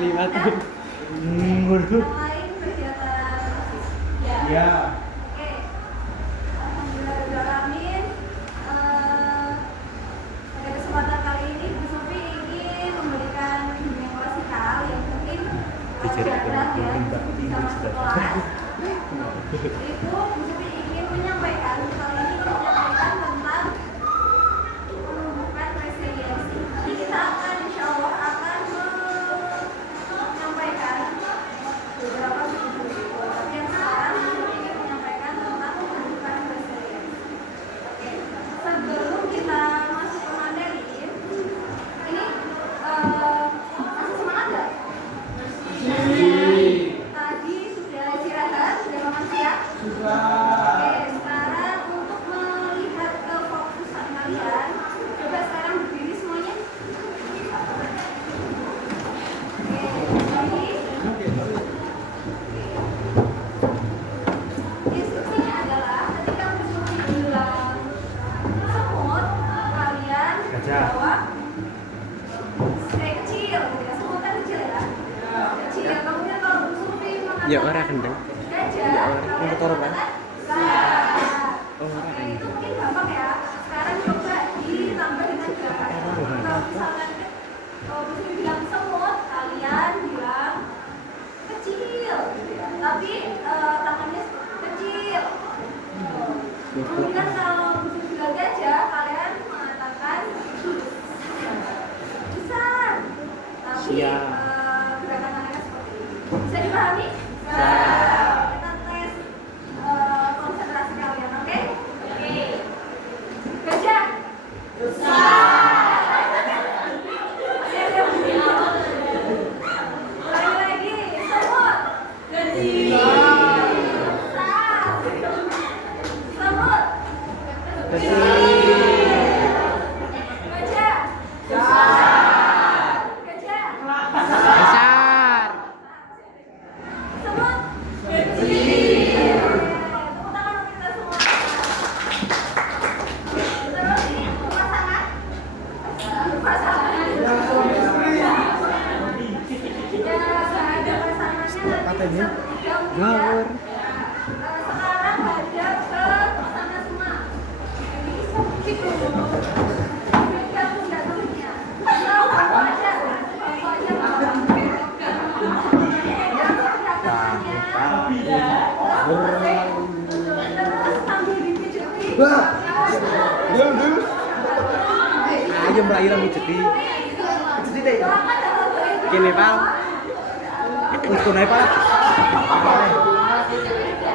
Kalimat. Yang lain kegiatan Ya. Oke. Alhamdulillah alamin. Pada kesempatan kali ini Bu Sufi ingin memberikan bimbingan klasikal yang mungkin jarang ya bisa masuk kelas. Itu Bu Sufi ingin menyampaikan kali ini menyampaikan tentang penumbukan resiliensi. Jadi kita akan insya Allah akan menyampaikan beberapa buku. Tapi yang sekarang Bu Sufi ingin menyampaikan tentang penumbukan resiliensi. Oke, sebelum kita masuk ke materi, ini masih semangat nggak? Tadi sudah istirahat, sudah makan siang? Oke, sekarang untuk melihat kefokusan kalian, coba sekarang berdiri semuanya. Oke, berdiri. Instruksinya adalah ketika Bu Sufi bilang semut, kalian bawa kayak kecil, gitu ya. Semut kan kecil ya. Kecil. Kemudian kalau Bu Sufi mengatakan Ya orang kendeng. gajah, Ini taruh kan? Oh, oke, itu mungkin gampang ya. Sekarang coba ditambah dengan gajah. Kalau misalkan Bu Sufi bilang semut, kalian bilang kecil, gitu ya. Tapi tangannya kecil. Kemudian kalau Bu Sufi bilang gajah, kalian mengatakan besar. Tapi Siap. gerakan tangannya seperti ini. Bisa dipahami? Kita tes konsentrasi kalian, oke? Oke. Gajah. Masih ada yang belum? Lagi-lagi, semut. Besar. Semut. Gajah. Gajah. Besar. Semut. Kecil. Tepuk tangan untuk kita semua. Terus ini pasangan. Pasangan. Ya, ada pasangannya Katanya nanti ngawur. sekarang hadap ke sana semua. Gitu. Pegang jantungnya. Aku aja. Terus sambil dipijetin. Ayo melayu rami jadi. Jadi deh. Kene pal. Ikut naik pal.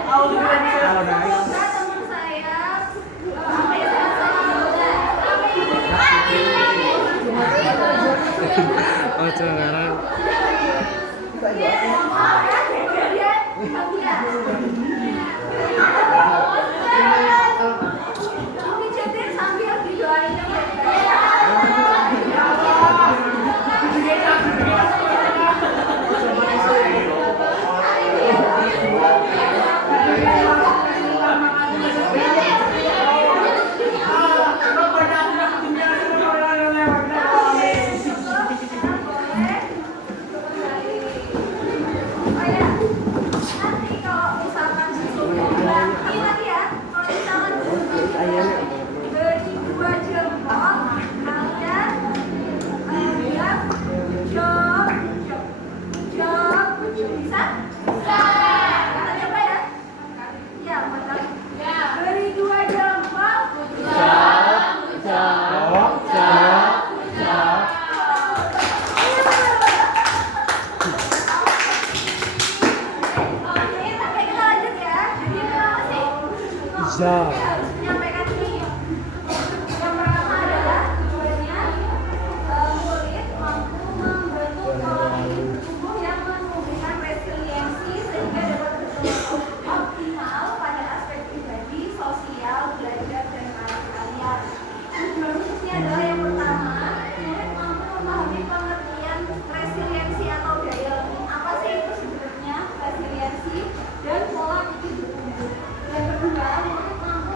Kalau naik. Teman saya Oh jangan. dipijetin sambil didoain yang baik-baik. Nanti kalau misalkan ingat ya, kalau misalkan beri dua jempol, kalian bilang jom, jom, bisa? Kita coba ya. Ya, mantap. Beri dua jempol. Oke, sampai kita lanjut ya. Jadi kenapa sih? Iya. Harus menyampaikan ini. Yang pertama adalah tujuannya murid mampu membentuk pola pikir tubuh yang menumbuhkan resiliensi sehingga dapat berkembang optimal pada aspek pribadi, sosial, belajar dan lain-lain. Tujuan khususnya adalah yang pertama, murid mampu memahami pengertian resiliensi atau daya lemah. Apa sih itu sebenarnya resiliensi dan pola pikir tubuh. Yang kedua, murid mampu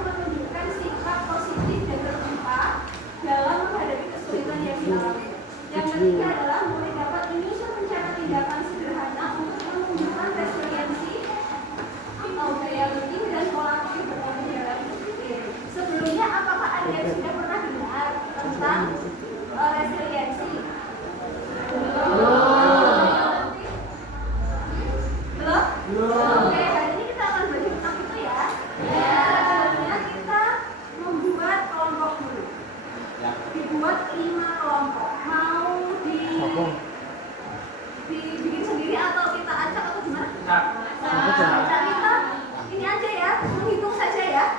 sini atau kita acak atau gimana? Aku tuh. Dan kita ini aja ya, menghitung saja ya.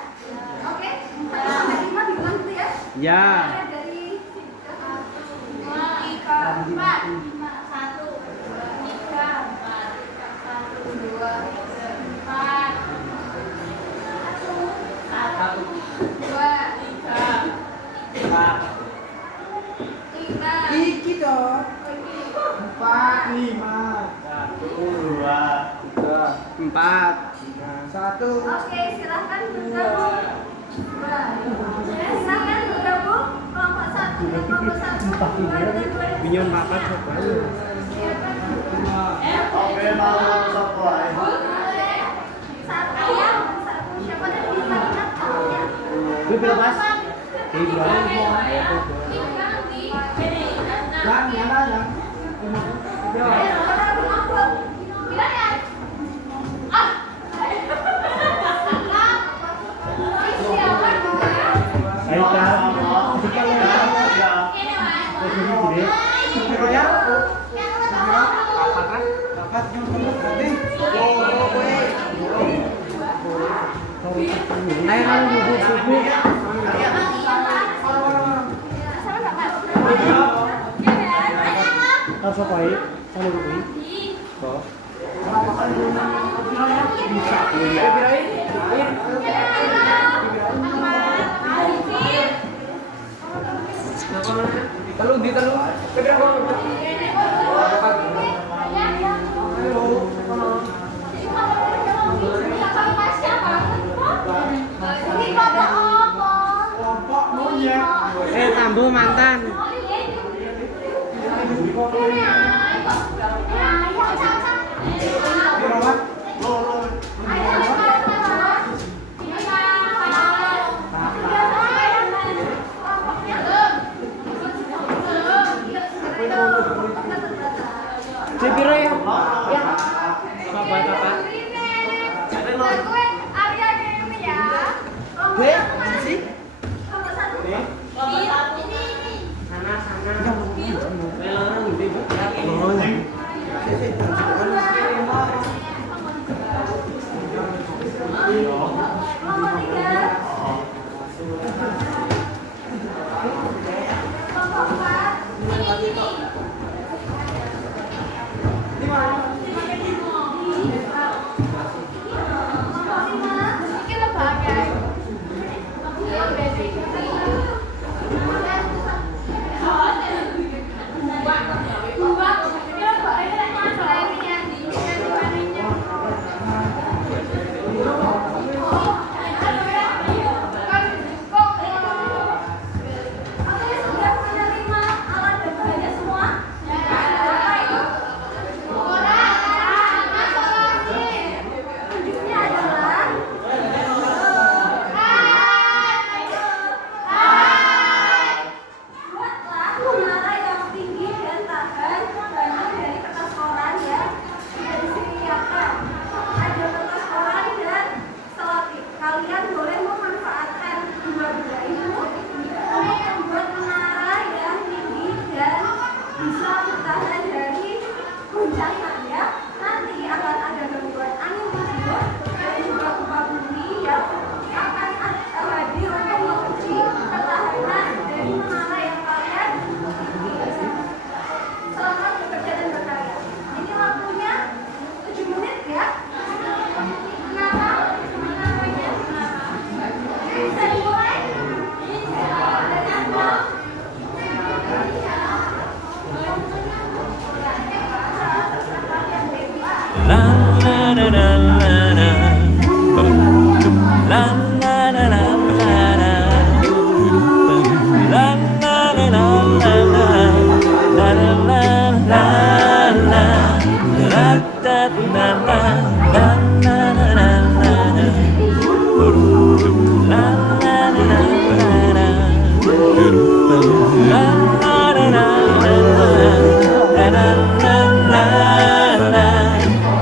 Oke, 1 sampai 5 dibilang gitu ya. Ya. Dari 1, 2, 3, 4, 5, 1, 2, 3, 4, 1, 2, 4, 1, 2, 3, 3. Iki dong. 4, 5. 1, 2, 3, 4, 1. Oke, silahkan bergabung. Silahkan bergabung kelompok 1 dan kelompok 1, 2 dan 2. Binyon papat coba. Oke, mau supply. Satu ya, satu. Siapa yang bisa ingat awalnya? Gue berapa? Ayo kalau bubuk-bubuk. Apa baik? Sama gue. Kok? Terus di terus. Tambu mantan. Cipiro ya? Ya. Apa? Gue Arya ini ya. Gue sih. Kelompok 1. Ini. Sana. Melorong gede banget. Kelompok 3. Kelompok 4. Ini.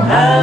La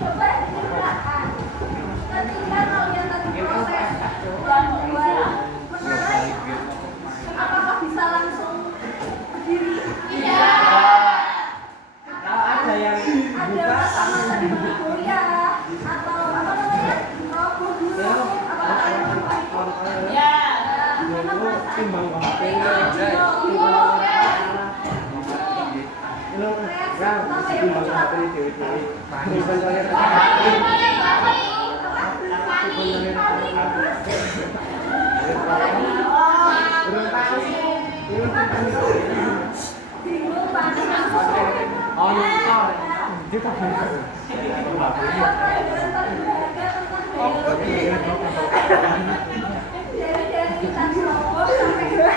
Coba diceritakan. Ketika kalian tadi proses yang membuat menarik, apakah bisa langsung berdiri? Iya. Ada yang Ada masa-masa di mana kuliah atau apa namanya? Roboh dulu. Apakah kalian berubah itu? Iya. Memang masa timbang HP. reaksi pertama yang muncul apa? Bingung panas Oh, nonton. Kita dari kita robot sampai bisa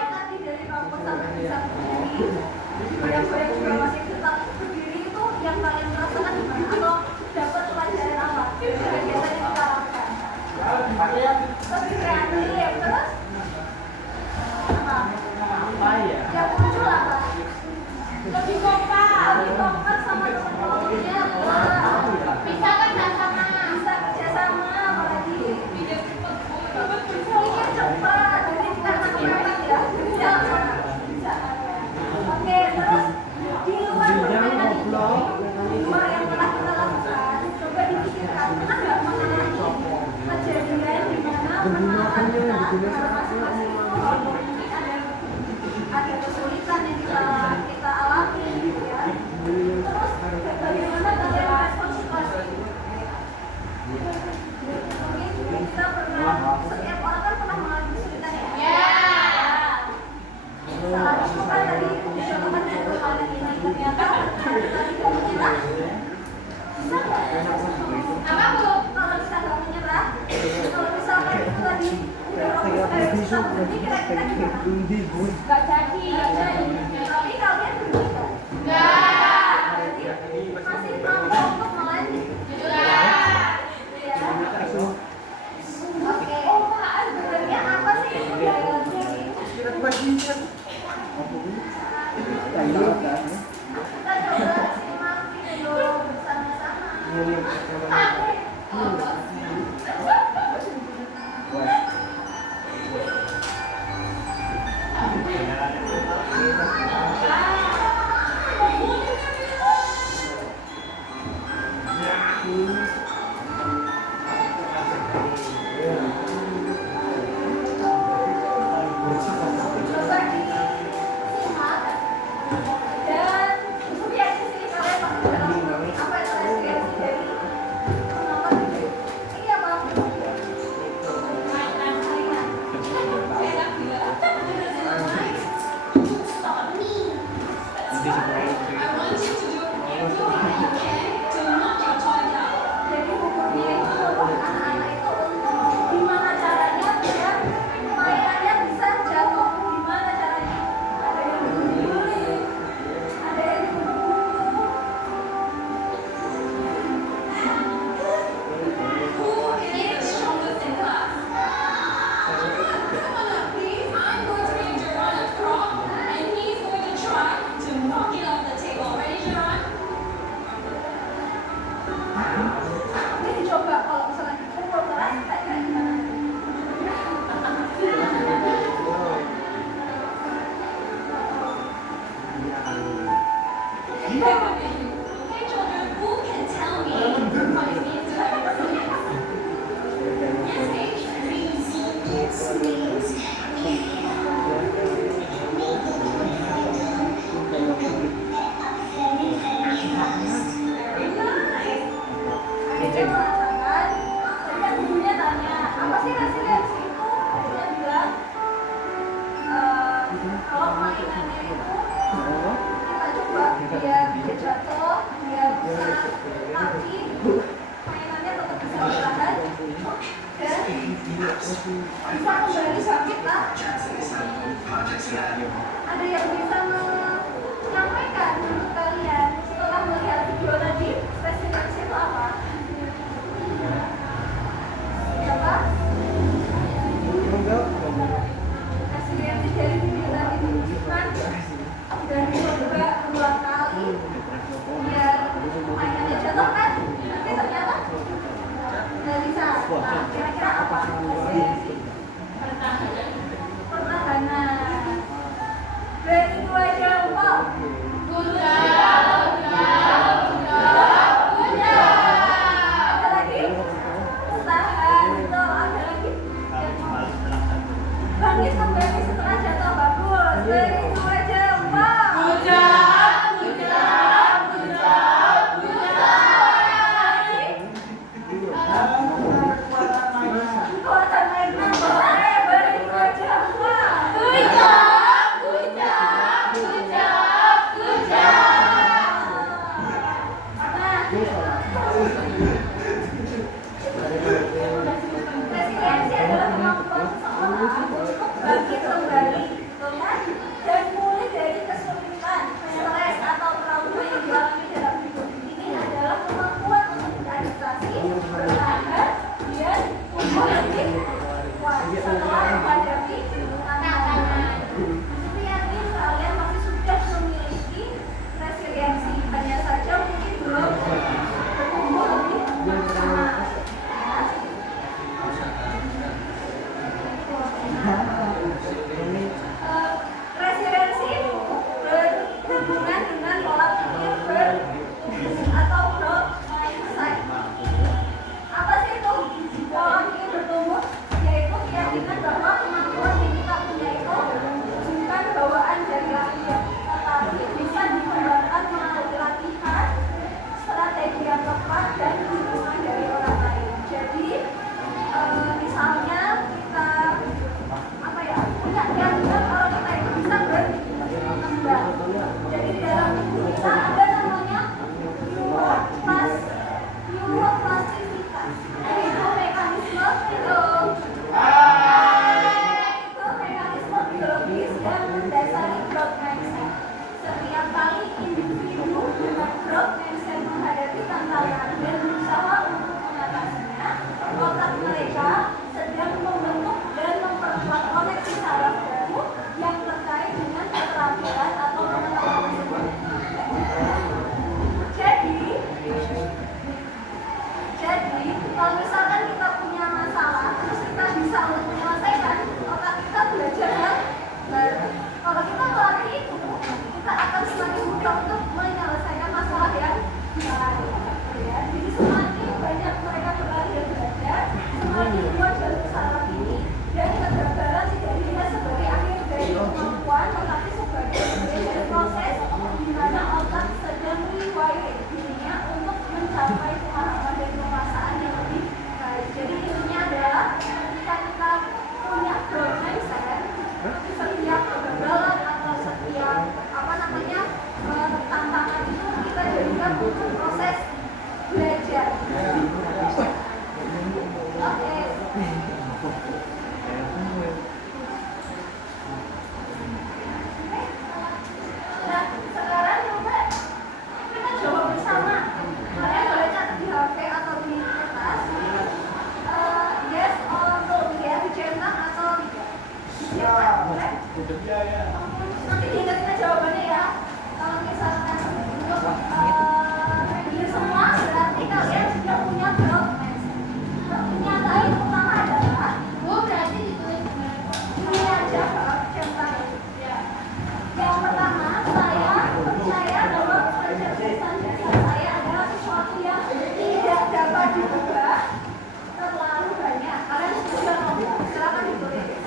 nanti dari robot sampai bisa berdiri goyang-goyang juga masih tetap berdiri itu yang kalian merasakan gimana atau dapat pelajaran apa dari biasanya kita lakukan lebih kreatif terus apa yang muncul apa lebih kompak sama teman-temannya bisa kerjasama apalagi mikir cepat jadi karena kemenangan ya bisa oke terus di luar permainan itu di luar yang telah kita lakukan coba dipikirkan pernah nggak mengalami kejadian di mana permasalahan kita masing-masing itu mungkin ada kesulitan yang kita alami gitu ya terus bagaimana kalian respon situasi mungkin kita pernah setiap orang kan pernah mengalami kesulitan ya salah satu kan tadi contohkan dari hal yang ini ternyata tadi kamu kita bisa nggak apa bu kalau bisa nggak menyerah kalau misalkan itu tadi bisa berhenti kira-kira gimana nggak jadi tapi kalian berusaha nggak jadi masih mampu untuk melanjut oke sebenarnya apa sih yang dalam diri kita coba simak video bersama-sama coba disimak dan reaksi sini kalian pasti bisa langsung apa itu reaksi dari penonton video ini apa? Jadi bukunya itu buat anak-anak itu untuk gimana caranya biar mainannya bisa jatuh, gimana caranya ada yang diguling, ada yang diguling. Who is strongest in class? Come on up, please. I'm going to be Jerron up front, and he's going to try to knock it off the table. Ready, Jerron? Ini dicoba kalau misalnya dipukul keras kayak gimana? Okay, children, who can tell me what it means to have a Yes, Paige. Akhirnya mengatakan, tadi kan gurunya tanya, apa sih resiliensi itu? Dia bilang, kalau mainannya itu kita coba biar dia jatuh, biar bisa tapi mainannya tetap bisa bertahan dan bisa kembali bangkit lah. Ada yang bisa menyampaikan menurut kalian setelah melihat video tadi, resiliensi itu apa? Siapa? Resiliensi dari video tadi itu kan dan coba 2 kali biar mainannya jatuh kan? Tapi ternyata nggak bisa. Nah, kira-kira apa resiliensi? Pertahanan. Berarti 2 jempol. Ada lagi? Tahan. Betul. Ada lagi? Bangkit kembali setelah jatuh. Bagus. Beri 2 jempol. Kekuatan mainnya boleh. Beri 2 jempol. Resiliensi adalah kemampuan seseorang untuk bangkit kembali, dan pulih dari kesulitan, stres atau trauma yang dialami dalam hidup. Ini adalah kemampuan untuk beradaptasi, bertahan, dan tumbuh lebih kuat setelah menghadapi tantangan. Tapi yakin kalian masih sudah memiliki resiliensi, hanya saja mungkin belum bertumbuh lebih bersama. Resiliensi berhubungan dengan pola pikir bertumbuh atau growth mindset. Apa sih itu pola pikir bertumbuh? Yaitu keyakinan bahwa kemampuan yang kita punya itu bukan bawaan dari lahir, tetapi bisa dikembangkan melalui latihan, strategi yang tepat, dan dukungan dari orang lain. Jadi misalnya kita punya keyakinan kalau kita itu bisa berkembang. Jadi di dalam tubuh kita ada namanya neuroplastisitas. Itu mekanisme biologis yang mendasari growth mindset. Setiap kali individu dengan growth mindset menghadapi tantangan dan berusaha untuk mengatasinya, otak mereka sedang membentuk dan memperkuat koneksi saraf baru yang terkait dengan keterampilan atau pengetahuan tersebut. Jadi kalau misalkan kita punya masalah, terus kita bisa untuk menyelesaikan, otak kita belajar yang baru. Kalau kita melatih itu, kita akan semakin mudah untuk menyelesaikan masalah yang baru. Ya, jadi semakin banyak mereka berlari dan belajar, semakin kuat jalur saraf ini, dan kegagalan tidak dilihat sebagai akhir dari kemampuan, tetapi sebagai dari proses di mana otak sedang rewiring dirinya untuk mencapai pemahaman dan perasaan yang lebih baik. Jadi intinya adalah ketika kita punya growth mindset, setiap kegagalan atau setiap tantangan itu kita jadikan untuk proses belajar. Oke. Nah, sekarang coba kita coba bersama. Kalian boleh catat di HP atau di kertas. Yes or no, ya, dicetak atau dicetak, boleh? Nanti diingat-ingat jawabannya ya. Kalau misalkan untuk ini semua berarti kalian sudah punya growth mindset. Pernyataan utama adalah berarti ditulis ini aja contohnya. Yang pertama, saya percaya bahwa kecerdasan dasar saya adalah sesuatu yang tidak dapat diubah terlalu banyak. Kalian sudah ngomong, silakan ditulis.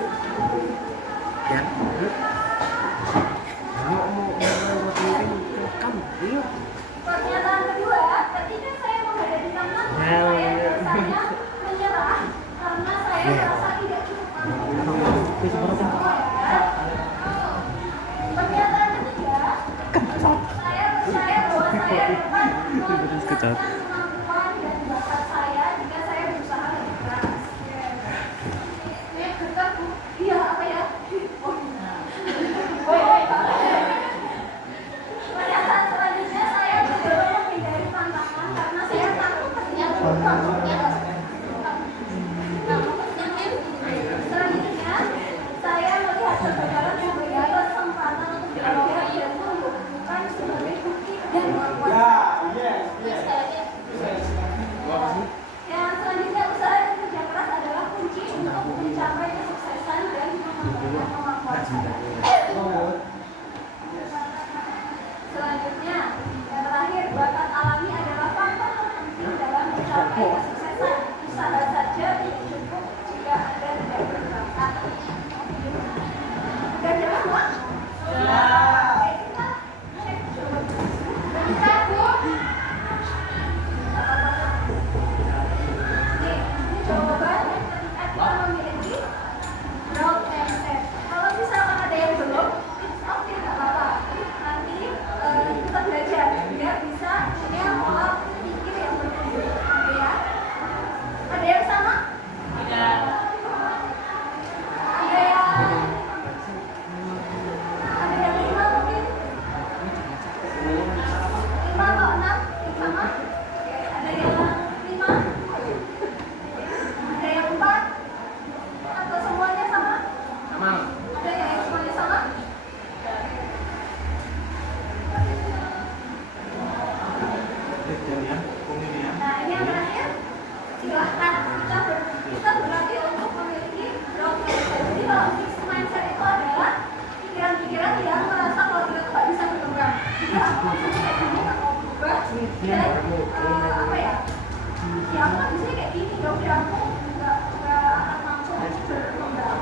usia-usiamu nggak akan mampu berkembang.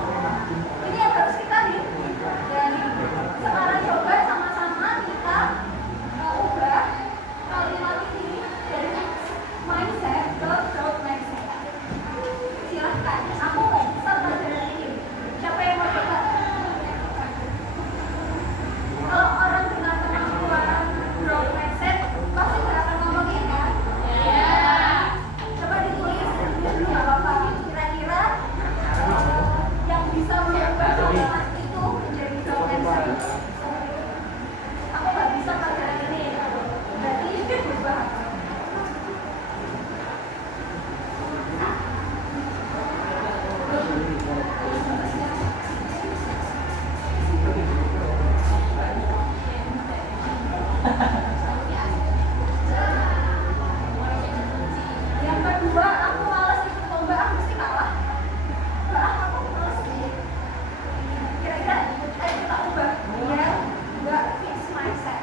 Ini yang harus kita hindari. Sekarang coba sama-sama kita ubah kalimat ini dari mindset ke growth mindset. Silahkan, aku nggak bisa pelajaran ini. Siapa yang mau coba? Kalau orang dengan kemampuan growth mindset pasti nggak akan ngomong ini kan? Coba ditulis dulu nggak apa-apa. Kira-kira yang bisa mengubah kalimat itu menjadi growth mindset. Aku nggak bisa pelajaran ini. Berarti berubah. Yang kedua, aku malas ikut lomba, aku mesti kalah. Aku malas. Kira-kira, ayo kita ubah. Biar nggak fix mindset.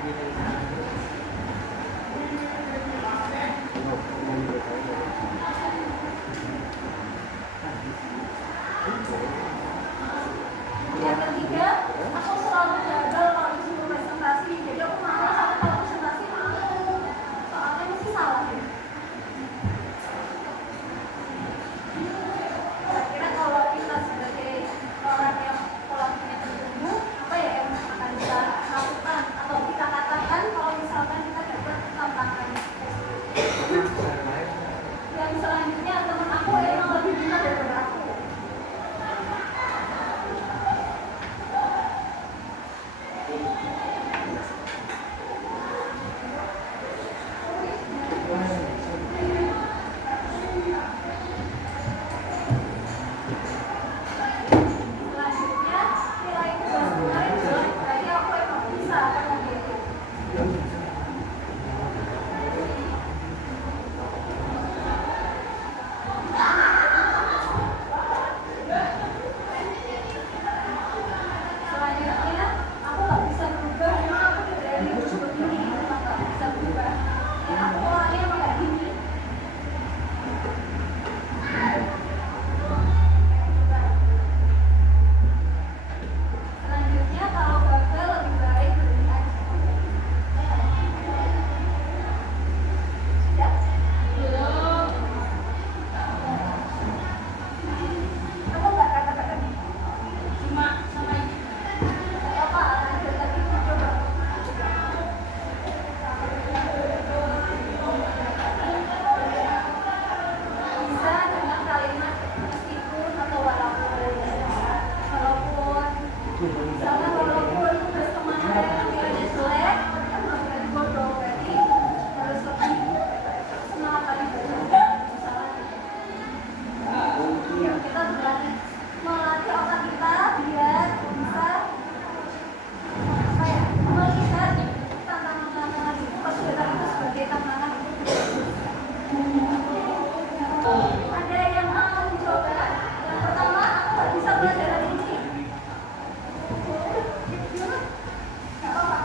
Yang ketiga, aku selalu gagal kalau disuruh presentasi. Jadi aku malas, aku kalau presentasi malu. Soalnya mesti salah ya. Kira-kira kalau kita sebagai orang yang pola pikirnya tertumbuh, apa ya yang akan kita lakukan atau kita katakan kalau misalkan kita dapat tantangan. Yang selanjutnya teman aku emang lebih pintar daripada aku. Selanjutnya, nilai tugas kemarin jelek, berarti aku emang bisa karena gitu. Selanjutnya, aku nggak bisa berubah karena aku dari dulu begini, emang nggak bisa berubah. Ya, aku orangnya emang kayak gini. Selanjutnya, kalau gagal lebih baik berhenti aja. Sudah? Belum. Kamu nggak kata-kata nih? Cuma sama ini. Nggak apa-apa, lanjut lagi. Coba. Bisa dengan kalimat meskipun atau walaupun. Walaupun. Misalnya walaupun tugas kemarin nilainya jelek, kan bukan berarti bodoh, berarti harus lebih semangat lagi belajar. Misalnya, ya kita berlatih melatih otak kita biar bisa apa ya melihat tantangan-tantangan itu kesulitan itu sebagai tantangan. Ada yang mau mencoba? Yang pertama, aku nggak bisa pelajaran ini. Nggak apa-apa.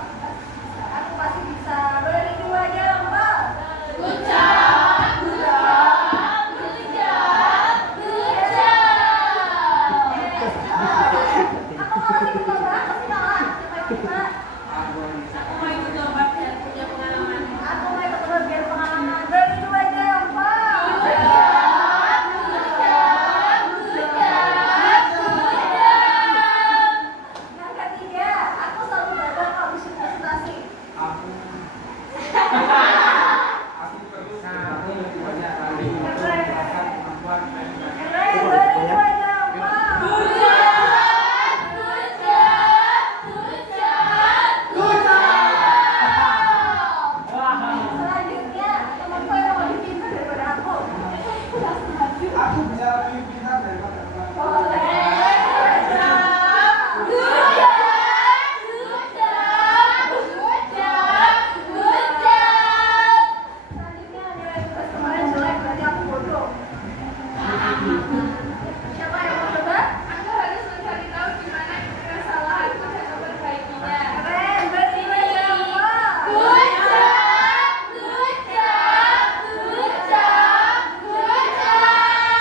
Aku pasti bisa. Beri 2 jempol. Good job. Good job. Good job. Good job. Aku malas ikut lomba, pasti kalah. Siapa yang mau ikut? Aku mau ikut lomba biar punya pengalaman. Aku mau ikut lomba biar pengalaman. Beri 2 jempol. Good job. Good job. Good job. Good job. Yang ketiga, aku selalu gagal kalau disuruh presentasi. Aku lebih banyak kali merasakan kemampuan main-main. Keren, beri 2 jempol. Good job. Good job. Good job. Good job. Selanjutnya, temanku yang lebih pintar daripada aku. Aku udah setuju. Aku bisa lebih pintar daripada kamu. Boleh. Good job. Good job. Good job. Good job. Good job. Selanjutnya, nilai tugas kemarin jelek, berarti aku bodoh. Siapa yang mau coba? Aku harus mencari tahu gimana kesalahanku dan memperbaikinya. Keren, beri 2 jempol. Good job. Good job. Good job. Good job.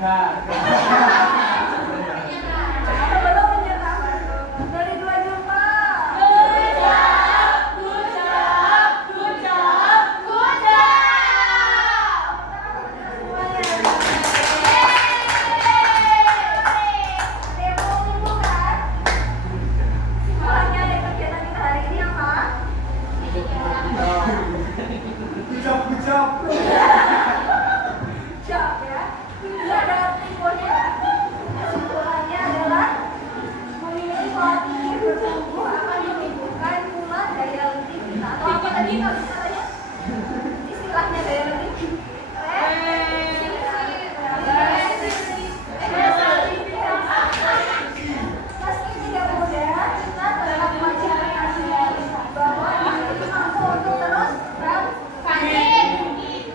menjaga. Belum menyerah baru. Dari 2 jumpa. Bujab. Kesimpulannya adalah memiliki pola pikir bertumbuh akan menimbulkan pula daya lebih kita. Atau apa tadi kalau istilahnya? Istilahnya daya lebih. Meski tidak mudah, kita telah mempelajari bahwa diri mampu untuk terus bangkit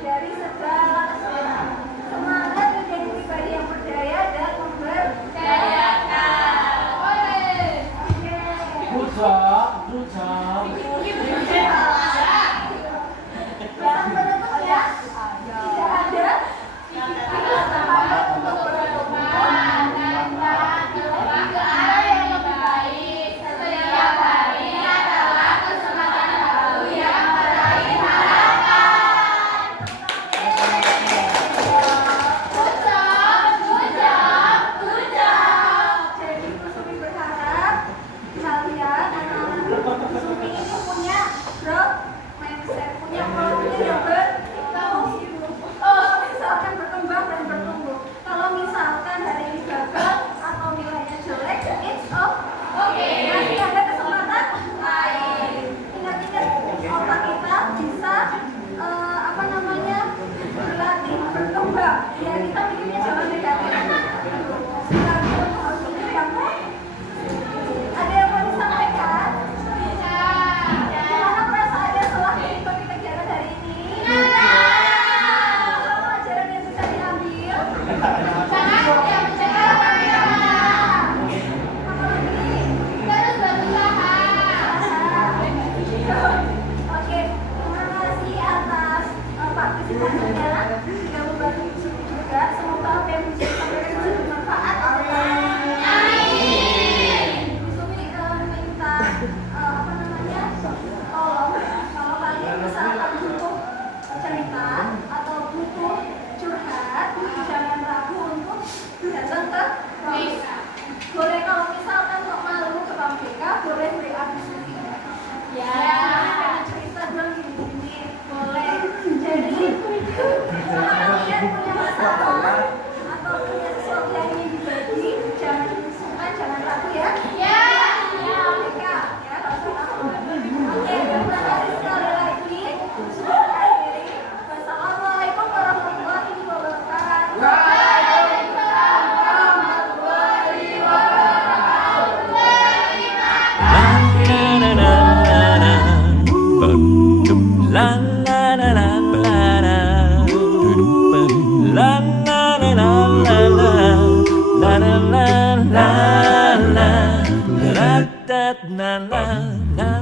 dari segala kesulitan. Semangat menjadi pribadi yang berdaya dan memberdayakan. Bujab. Pesan penutup ya, tidak ada kesempatan untuk bertumbuh dan melangkah ke arah yang lebih baik. Setiap hari adalah kesempatan baru yang meraih harapan. Good job. Jadi Kusumi berharap kalian anak-anak Kusumi ini punya growth mindset, punya pola pikir yang misalkan berkembang dan bertumbuh. Kalau misalkan hari ini gagal atau nilainya jelek, it's okay. Masih ada kesempatan lain. Ingat-ingat otak kita bisa berlatih, berkembang. Ya kita pikirnya jangan negatif. Tapi untuk harus pikir yang ada yang mau disampaikan? Gimana perasaannya setelah mengikuti kegiatan hari ini? Apa pelajaran yang bisa diambil? Apa lagi? Terus berusaha. Oke, terima kasih atas partisipasinya. Sudah membantu Kusumi juga. Semoga apa yang bisa disampaikan bisa bermanfaat. Kusumi minta tolong kalau kalian misalkan butuh cerita atau butuh curhat, jangan ragu untuk datang ke BK. Boleh kalau misalkan kok malu ke BK, boleh WA Kusumi. Ya, pengen cerita dong gini-gini, boleh. Jadi kalau kalian punya masalah atau punya sesuatu yang ingin dibagi, jangan sungkan, jangan ragu ya. Ya, BK. Ya, kalau sama. Oke, terima kasih sekali lagi. Sudah akhiri. Wassalamualaikum warahmatullahi wabarakatuh. Waalaikumsalam warahmatullahi wabarakatuh. La la la la